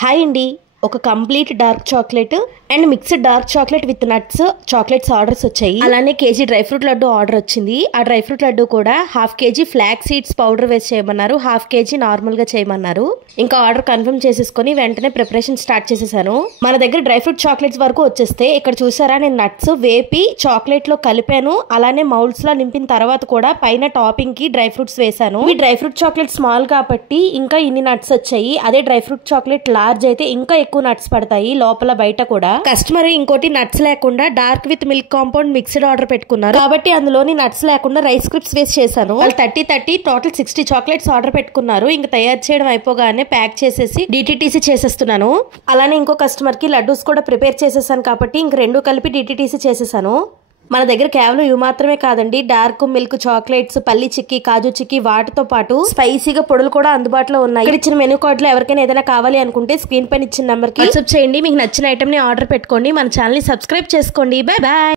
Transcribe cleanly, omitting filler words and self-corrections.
Hi అండి. ఒక complete dark chocolate and mixed dark chocolate with nuts chocolates orders వచ్చాయి. అలానే KG dry fruit laddu order వచ్చింది. ఆ డ్రై ఫ్రూట్ లడ్డు కూడా half KG flax seeds powder వేసి చేయమన్నారు, హాఫ్ కేజీ నార్మల్ గా చేయమన్నారు. ఇంకా ఆర్డర్ కన్ఫర్మ్ చేసేసుకుని వెంటనే ప్రిపరేషన్ స్టార్ట్ చేసేసాను. మన దగ్గర డ్రై ఫ్రూట్ చాక్లెట్స్ వరకు వచ్చేస్తే ఇక్కడ చూసారా, నేను నట్స్ వేపి చాక్లెట్ లో కలిపాను. అలానే మౌల్డ్స్ లో నింపిన తర్వాత కూడా పైన టాపింగ్ కి డ్రై ఫ్రూట్స్ వేసాను. ఈ డ్రై ఫ్రూట్ చాక్లెట్ స్మాల్ కాబట్టి ఇంకా ఇన్ని నట్స్ వచ్చాయి. అదే డ్రై ఫ్రూట్ చాక్లెట్ లార్జ్ అయితే ఇంకా ఎక్కువ నట్స్ పడతాయి లోపల బయట కూడా. కస్టమర్ ఇంకోటి నట్స్ లేకుండా dark with milk compound mixed order పెట్టుకున్నారు కాబట్టి అందులోని నట్స్ లేకుండా రైస్ క్రిప్స్ వేసి చేశాను. వాళ్ళు 30 టోటల్ 60 చాక్లెట్స్ ఆర్డర్ పెట్టుకున్నారు. ఇంకా తయారు చేయడం అయిపోగానే ప్యాక్ చేసేసి డిటిటిసి చేసేస్తున్నాను. అలానే ఇంకో కస్టమర్ కి లడ్డూస్ కూడా ప్రిపేర్ చేసేసాను కాబట్టి ఇంక రెండు కలిపి డిటిటిసి చేసేసాను. మన దగ్గర కేవలం ఇవి మాత్రమే కాదండి, డార్క్ మిల్క్ చాక్లెట్స్, పల్లి చిక్కీ, కాజు చిక్కీ, వాటితో పాటు స్పైసీగా పొడులు కూడా అందుబాటులో ఉన్నాయి. ఇక్కడ ఇచ్చిన మెనూ కార్డ్ లో ఎవరికైనా ఏదైనా కావాలి అనుకుంటే స్క్రీన్ పైన ఇచ్చిన నెంబర్ కి వాట్సాప్ చేయండి. మీకు నచ్చిన ఐటమ్ ని ఆర్డర్ పెట్టుకోండి. మన ఛానల్ ని సబ్స్క్రైబ్ చేసుకోండి. Bye bye.